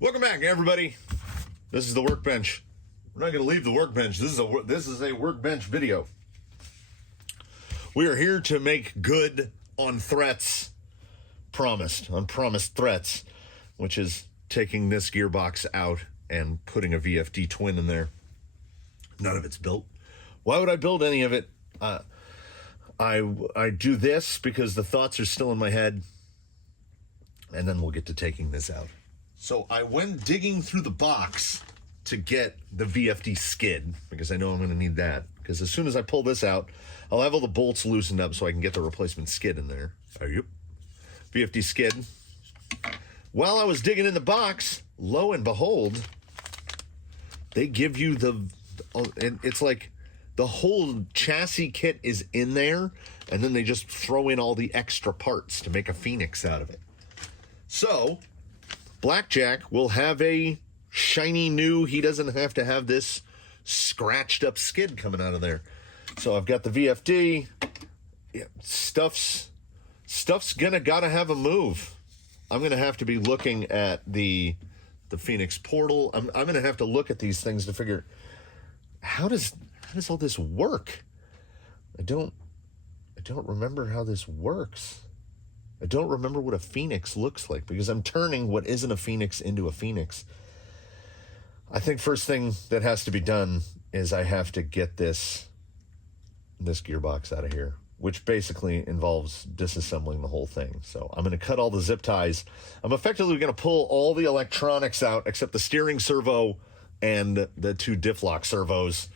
Welcome back, everybody. This is the workbench. We're not going to leave the workbench. This is a workbench video. We are here to make good on threats promised, on promised threats, which is taking this gearbox out and putting a VFD twin in there. None of it's built. Why would I build any of it? I do this because the thoughts are still in my head, and then we'll get to taking this out. So I went digging through the box to get the VFD skid, because I know I'm going to need that. Because as soon as I pull this out, I'll have all the bolts loosened up so I can get the replacement skid in there. Yep. VFD skid. While I was digging in the box, lo and behold, they give you and it's like the whole chassis kit is in there, and then they just throw in all the extra parts to make a Phoenix out of it. So Blackjack will have a shiny new, he doesn't have to have this scratched up skid coming out of there. So I've got the VFD. Yeah, stuff's gotta have a move. I'm gonna have to be looking at the Phoenix portal. I'm gonna have to look at these things to figure how does all this work? I don't remember how this works. I don't remember what a Phoenix looks like, because I'm turning what isn't a Phoenix into a Phoenix. I think first thing that has to be done is I have to get this gearbox out of here, which basically involves disassembling the whole thing. So I'm going to cut all the zip ties. I'm effectively going to pull all the electronics out except the steering servo and the two diff lock servos,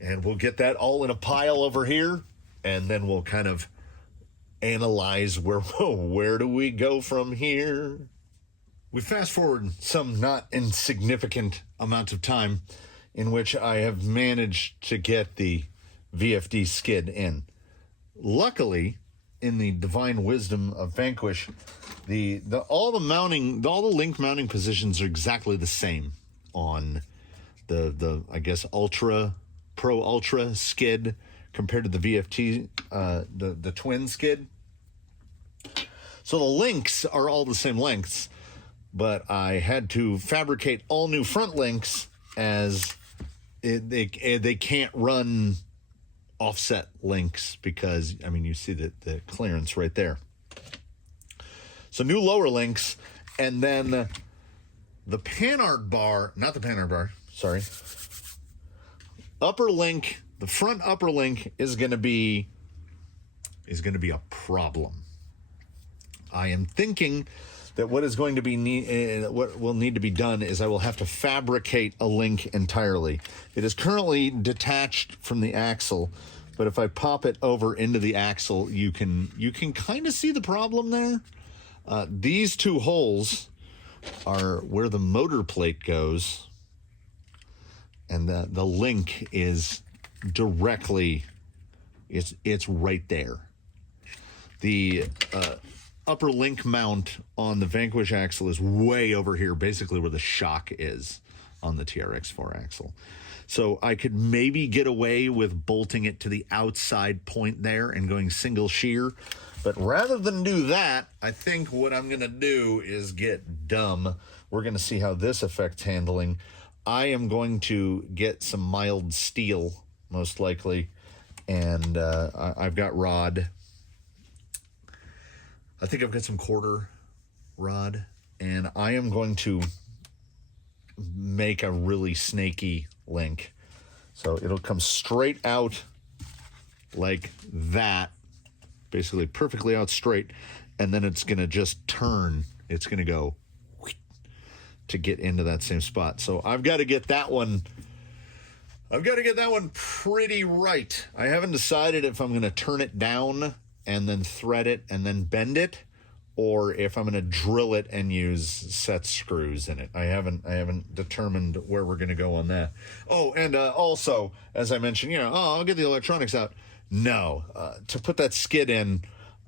and we'll get that all in a pile over here, and then we'll kind of analyze where do we go from here. We fast forward some not insignificant amount of time in which I have managed to get the VFD skid in. Luckily, in the divine wisdom of Vanquish, all the link mounting positions are exactly the same on the I guess Pro Ultra skid compared to the VFT, the twin skid. So the links are all the same lengths, but I had to fabricate all new front links as they can't run offset links, because, I mean, you see the clearance right there. So new lower links, and then the panhard bar, not the panhard bar, sorry. Upper link, the front upper link is going to be a problem. I am thinking that what will need to be done is I will have to fabricate a link entirely. It is currently detached from the axle, but if I pop it over into the axle, you can kind of see the problem there. These two holes are where the motor plate goes, and the link is directly, it's right there. The upper link mount on the Vanquish axle is way over here, basically where the shock is on the TRX4 axle. So I could maybe get away with bolting it to the outside point there and going single shear, but rather than do that, I think what I'm going to do is get dumb. We're going to see how this affects handling. I am going to get some mild steel, most likely, and I've got rod. I think I've got some quarter rod, and I am going to make a really snaky link. So it'll come straight out like that, basically perfectly out straight, and then it's going to just turn. It's going to go to get into that same spot. So I've got to get that one. I've got to get that one pretty right. I haven't decided if I'm going to turn it down and then thread it and then bend it, or if I'm going to drill it and use set screws in it. I haven't determined where we're going to go on that. Oh, and also, as I mentioned, I'll get the electronics out. No, to put that skid in,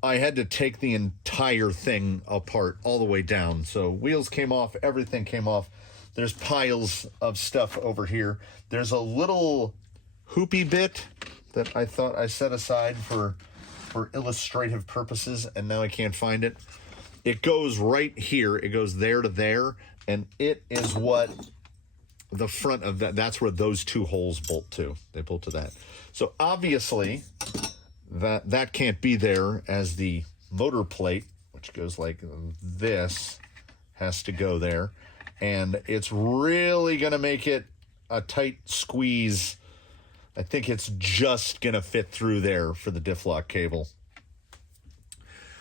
I had to take the entire thing apart all the way down. So wheels came off, everything came off. There's piles of stuff over here. There's a little hoopy bit that I thought I set aside for illustrative purposes, and now I can't find it. it goes right here. It goes there to there, and it is what the front of that's where those two holes bolt to. They bolt to that. So obviously that can't be there, as the motor plate, which goes like this, has to go there. And it's really going to make it a tight squeeze. I think it's just going to fit through there for the diff lock cable.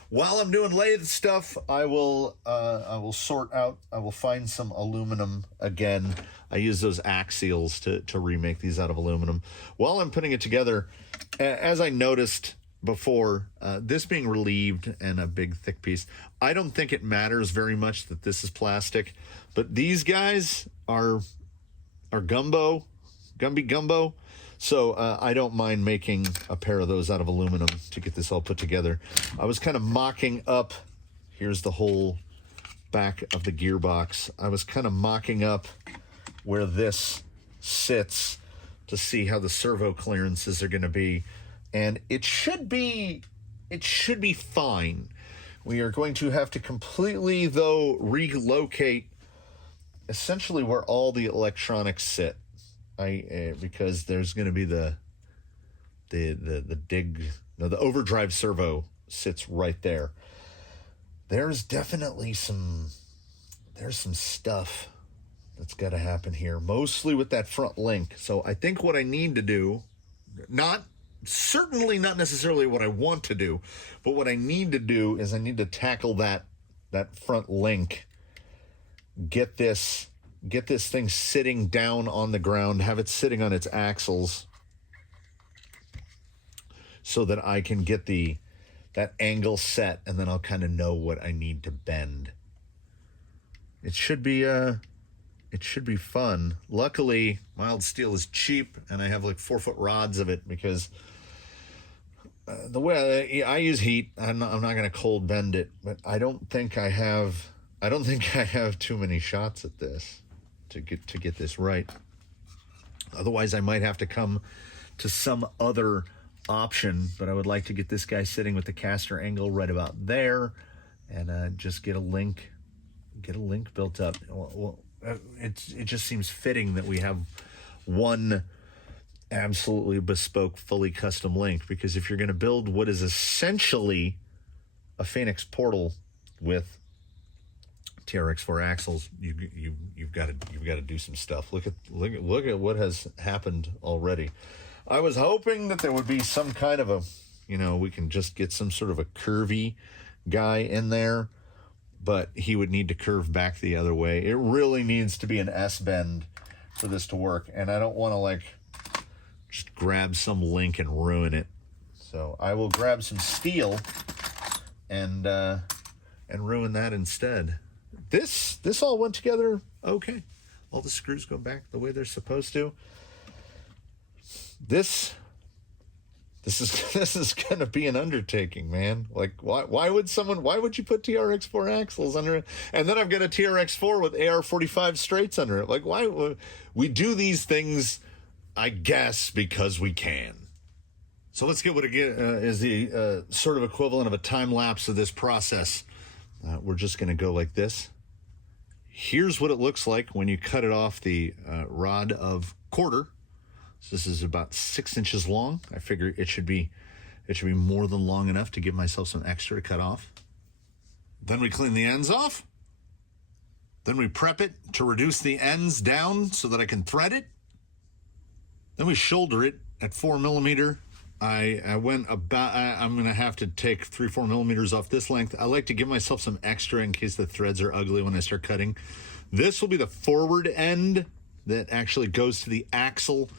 While I'm doing lathe stuff, I will sort out, I will find some aluminum again. I use those axials to remake these out of aluminum. While I'm putting it together, as I noticed before, this being relieved and a big thick piece, I don't think it matters very much that this is plastic, but these guys are gumby gumbo. So I don't mind making a pair of those out of aluminum to get this all put together. I was kind of mocking up, here's the whole back of the gearbox. I was kind of mocking up where this sits to see how the servo clearances are going to be. And it should be fine. We are going to have to completely, though, relocate essentially where all the electronics sit. Because there's going to be the overdrive servo sits right there. There's definitely some stuff that's got to happen here, mostly with that front link. So I think what I need to do, certainly not necessarily what I want to do, but what I need to do is I need to tackle that front link, get this thing sitting down on the ground, have it sitting on its axles so that I can get that angle set, and then I'll kind of know what I need to bend. It should be fun. Luckily, mild steel is cheap, and I have like 4-foot rods of it because the way I use heat, I'm not going to cold bend it, but I don't think I have too many shots at this to get this right. Otherwise, I might have to come to some other option, but I would like to get this guy sitting with the caster angle right about there, and just get a link built up. Well, it just seems fitting that we have one absolutely bespoke, fully custom link, because if you're going to build what is essentially a Phoenix portal with TRX4 axles, you've got to do some stuff. Look at what has happened already. I was hoping that there would be some kind of we can just get some sort of a curvy guy in there, but he would need to curve back the other way. It really needs to be an S bend for this to work, and I don't want to just grab some link and ruin it. So I will grab some steel and ruin that instead. This all went together okay. All the screws go back the way they're supposed to. This is gonna be an undertaking, man. Like, why would you put TRX4 axles under it? And then I've got a TRX4 with AR45 straights under it. Like, why we do these things? I guess because we can. So let's get what is the sort of equivalent of a time lapse of this process. We're just gonna go like this. Here's what it looks like when you cut it off the rod of quarter. So this is about 6 inches long. I figure it should be more than long enough to give myself some extra to cut off. Then we clean the ends off. Then we prep it to reduce the ends down so that I can thread it. Then we shoulder it at 4 millimeter. I went about, I'm going to have to take 3-4 millimeters off this length. I like to give myself some extra in case the threads are ugly when I start cutting. This will be the forward end that actually goes to the axle.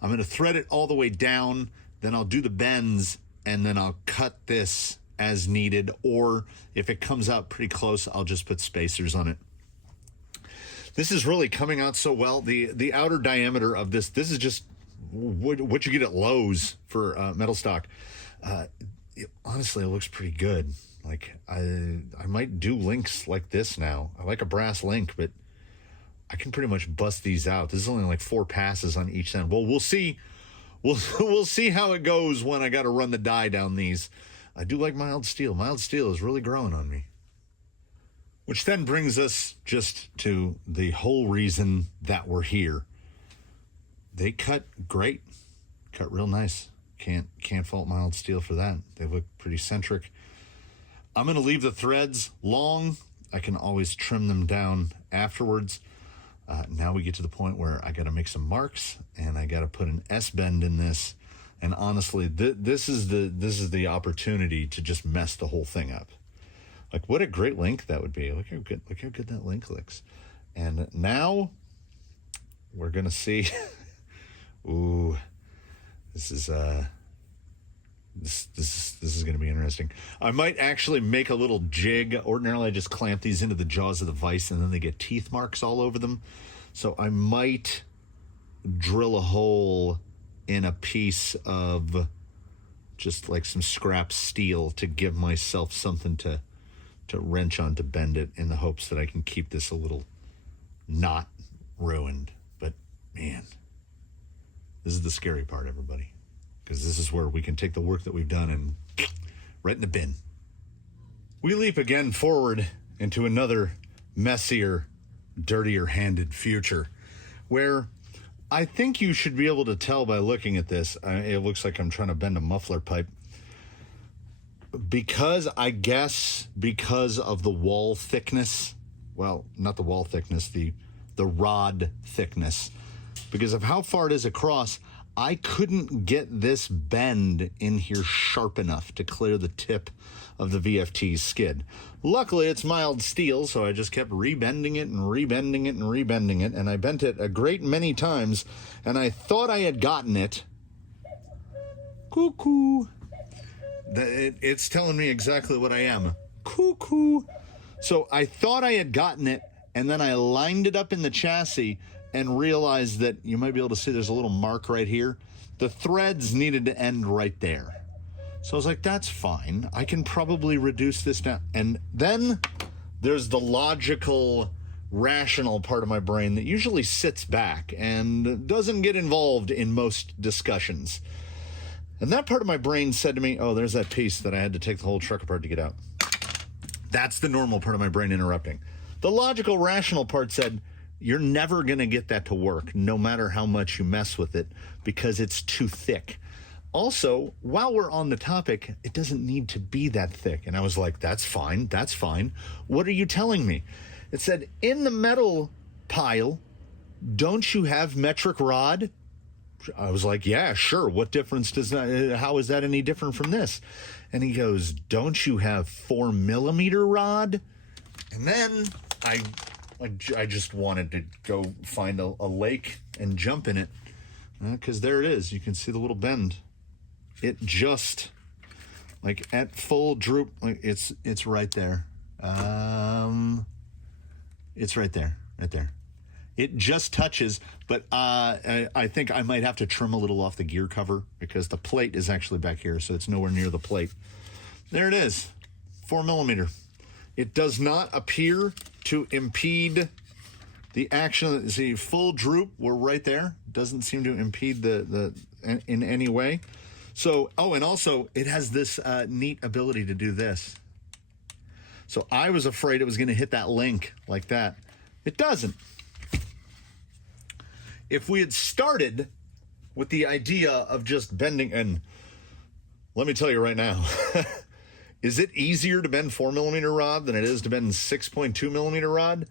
I'm going to thread it all the way down, then I'll do the bends, and then I'll cut this as needed, or if it comes out pretty close, I'll just put spacers on it. This is really coming out so well. The outer diameter of this is just what you get at Lowe's for metal stock. Honestly, it looks pretty good. Like, I might do links like this now. I like a brass link, but I can pretty much bust these out. This is only like 4 passes on each end. Well, we'll see. We'll see how it goes when I got to run the die down these. I do like mild steel. Mild steel is really growing on me. Which then brings us just to the whole reason that we're here. They cut great, cut real nice. Can't fault mild steel for that. They look pretty centric. I'm going to leave the threads long. I can always trim them down afterwards. Now we get to the point where I got to make some marks and I got to put an S-bend in this. And honestly, this is the opportunity to just mess the whole thing up. Like, what a great link that would be. Look how good that link looks. And now we're gonna see. Ooh, this is gonna be interesting. I might actually make a little jig. Ordinarily, I just clamp these into the jaws of the vise, and then they get teeth marks all over them. So I might drill a hole in a piece of just like some scrap steel to give myself something to wrench on to bend it, in the hopes that I can keep this a little not ruined. But man, this is the scary part, everybody, because this is where we can take the work that we've done and right in the bin. We leap again forward into another messier, dirtier handed future, where I think you should be able to tell by looking at this. It looks like I'm trying to bend a muffler pipe. Because of the wall thickness, well, not the wall thickness, the rod thickness, because of how far it is across, I couldn't get this bend in here sharp enough to clear the tip of the VFT's skid. Luckily, it's mild steel, so I just kept rebending it and rebending it and rebending it, and I bent it a great many times, and I thought I had gotten it. Cuckoo. It's telling me exactly what I am. Cuckoo. So I thought I had gotten it, and then I lined it up in the chassis and realized that you might be able to see there's a little mark right here. The threads needed to end right there. So I was like, that's fine. I can probably reduce this down. And then there's the logical, rational part of my brain that usually sits back and doesn't get involved in most discussions. And that part of my brain said to me, oh, there's that piece that I had to take the whole truck apart to get out. That's the normal part of my brain interrupting. The logical, rational part said, you're never going to get that to work, no matter how much you mess with it, because it's too thick. Also, while we're on the topic, it doesn't need to be that thick. And I was like, that's fine, that's fine. What are you telling me? It said, in the metal pile, don't you have metric rod? I was like, yeah, sure. What difference does that, how is that any different from this? And he goes, don't you have 4mm rod? And then I just wanted to go find a lake and jump in it, because there it is. You can see the little bend. It just, like at full droop, like it's right there. It's right there, right there. It just touches, but I think I might have to trim a little off the gear cover, because the plate is actually back here, so it's nowhere near the plate. There it is, 4mm. It does not appear to impede the action. See, full droop, we're right there. Doesn't seem to impede the in any way. So, oh, and also it has this neat ability to do this. So I was afraid it was going to hit that link like that. It doesn't. If we had started with the idea of just bending, and let me tell you right now, is it easier to bend 4mm rod than it is to bend 6.2mm rod?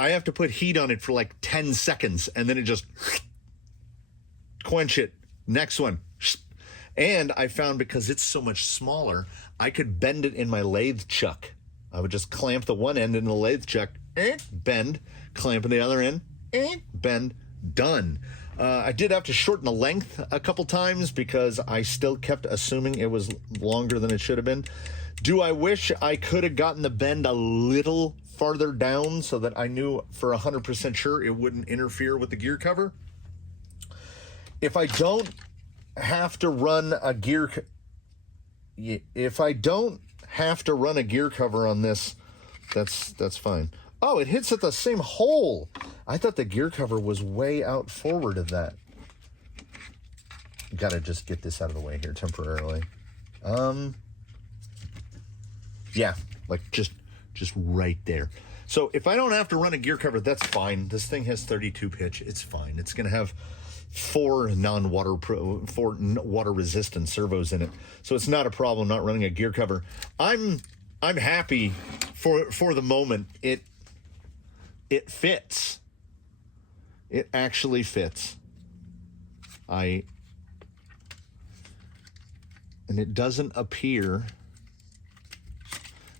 I have to put heat on it for like 10 seconds, and then it just quench it. Next one. And I found, because it's so much smaller, I could bend it in my lathe chuck. I would just clamp the one end in the lathe chuck, bend, clamp the other end, bend, done. I did have to shorten the length a couple times, because I still kept assuming it was longer than it should have been. Do I wish I could have gotten the bend a little farther down so that I knew for 100% sure it wouldn't interfere with the gear cover? If I don't have to run a gear cover on this, that's fine. Oh, it hits at the same hole. I thought the gear cover was way out forward of that. Gotta just get this out of the way here temporarily. Yeah, like just just right there. So if I don't have to run a gear cover, that's fine. This thing has 32 pitch. It's fine. It's going to have four water resistant servos in it. So it's not a problem not running a gear cover. I'm happy for the moment. It fits. It actually fits. And it doesn't appear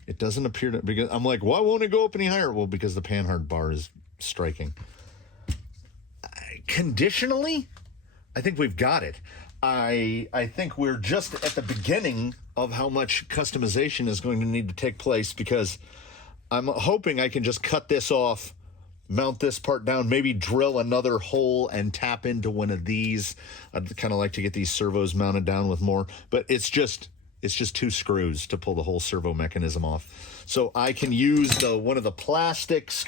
to, because I'm like, why won't it go up any higher? Well, because the panhard bar is striking. Conditionally, I think we've got it. I think we're just at the beginning of how much customization is going to need to take place, because I'm hoping I can just cut this off, mount this part down, maybe drill another hole and tap into one of these. I'd kind of like to get these servos mounted down with more, but it's just 2 screws to pull the whole servo mechanism off. So I can use one of the plastics.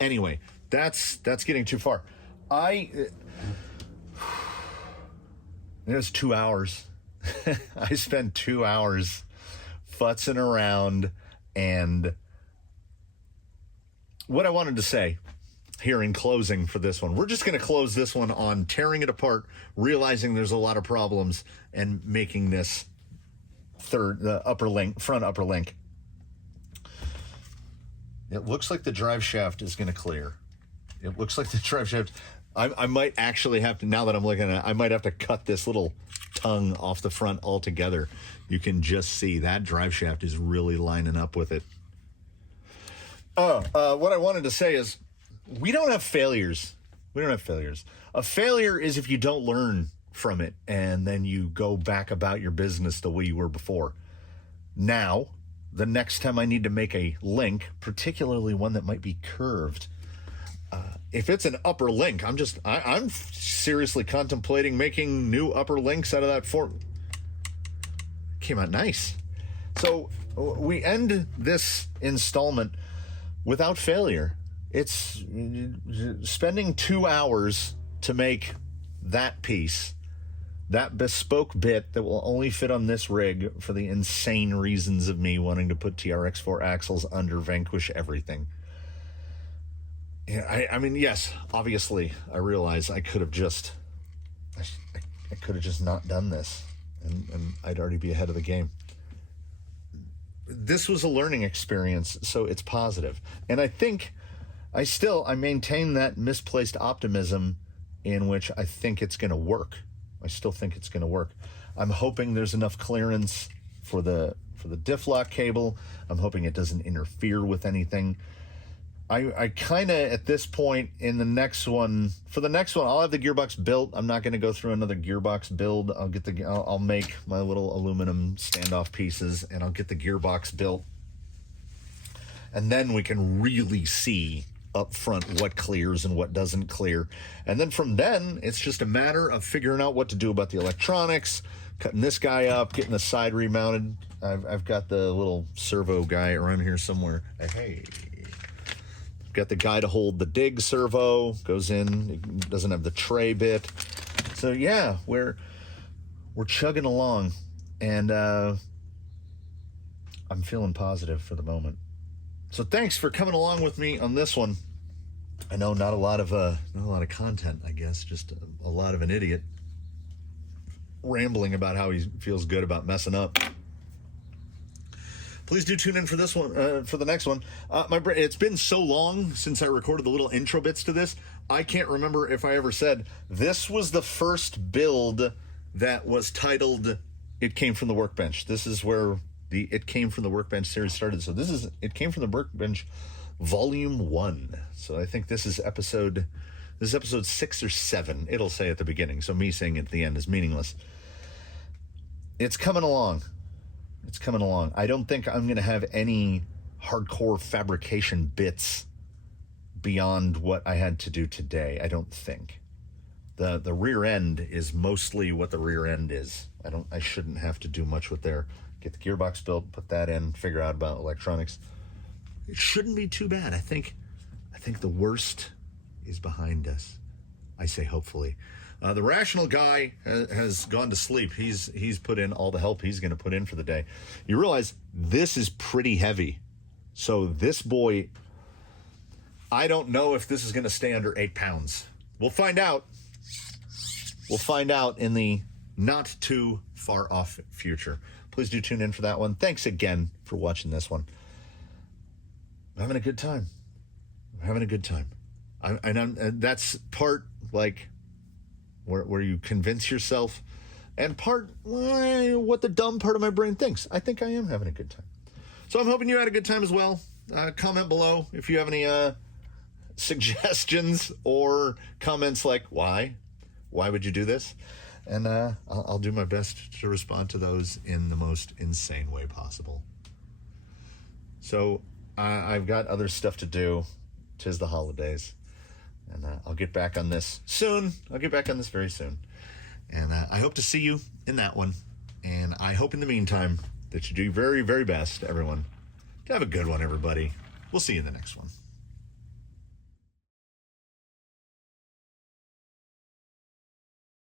Anyway, that's getting too far. It was 2 hours. I spent 2 hours futzing around, and what I wanted to say here in closing for this one, we're just going to close this one on tearing it apart, realizing there's a lot of problems, and making this front upper link. It looks like the drive shaft is going to clear. It looks like the drive shaft. I might actually have to, now that I'm looking at it, I might have to cut this little tongue off the front altogether. You can just see that drive shaft is really lining up with it. What I wanted to say is, we don't have failures. We don't have failures. A failure is if you don't learn from it and then you go back about your business the way you were before. Now, the next time I need to make a link, particularly one that might be curved, if it's an upper link, I'm seriously contemplating making new upper links out of that form. Came out nice. So we end this installment without failure. It's spending 2 hours to make that piece, that bespoke bit that will only fit on this rig for the insane reasons of me wanting to put TRX4 axles under Vanquish everything. Yeah, I mean, yes, obviously, I realize I could have just not done this, and I'd already be ahead of the game. This was a learning experience, so it's positive. And I think I maintain that misplaced optimism in which I think it's going to work. I still think it's going to work. I'm hoping there's enough clearance for the diff lock cable. I'm hoping it doesn't interfere with anything. I kind of, at this point in the next one, I'll have the gearbox built. I'm not going to go through another gearbox build. I'll make my little aluminum standoff pieces, and I'll get the gearbox built. And then we can really see up front what clears and what doesn't clear. And then from then, it's just a matter of figuring out what to do about the electronics, cutting this guy up, getting the side remounted. I've got the little servo guy around here somewhere. Hey. Got the guy to hold the dig servo, goes in, it doesn't have the tray bit. So yeah, we're chugging along, and I'm feeling positive for the moment. So thanks for coming along with me on this one. I know not a lot of content, I guess, just a lot of an idiot rambling about how he feels good about messing up. Please do tune in for this one, for the next one. It's been so long since I recorded the little intro bits to this. I can't remember if I ever said this was the first build that was titled "It Came from the Workbench." This is where the "It Came from the Workbench" series started. So "It Came from the Workbench" Volume 1. So I think this is episode 6 or 7. It'll say at the beginning. So me saying it at the end is meaningless. It's coming along. It's coming along. I don't think I'm going to have any hardcore fabrication bits beyond what I had to do today. I don't think. The rear end is mostly what the rear end is. I shouldn't have to do much with there. Get the gearbox built, put that in, figure out about electronics. It shouldn't be too bad. I think the worst is behind us. I say hopefully. The rational guy has gone to sleep. He's put in all the help he's going to put in for the day. You realize this is pretty heavy. So this boy, I don't know if this is going to stay under 8 pounds. We'll find out. We'll find out in the not too far off future. Please do tune in for that one. Thanks again for watching this one. I'm having a good time. I'm having a good time. And that's part like where you convince yourself, and part what the dumb part of my brain thinks. I think I am having a good time. So I'm hoping you had a good time as well. Comment below if you have any suggestions or comments like why would you do this? And I'll do my best to respond to those in the most insane way possible. So I've got other stuff to do. 'Tis the holidays. And I'll get back on this soon. I'll get back on this very soon. And I hope to see you in that one. And I hope in the meantime that you do your very, very best, everyone. Have a good one, everybody. We'll see you in the next one.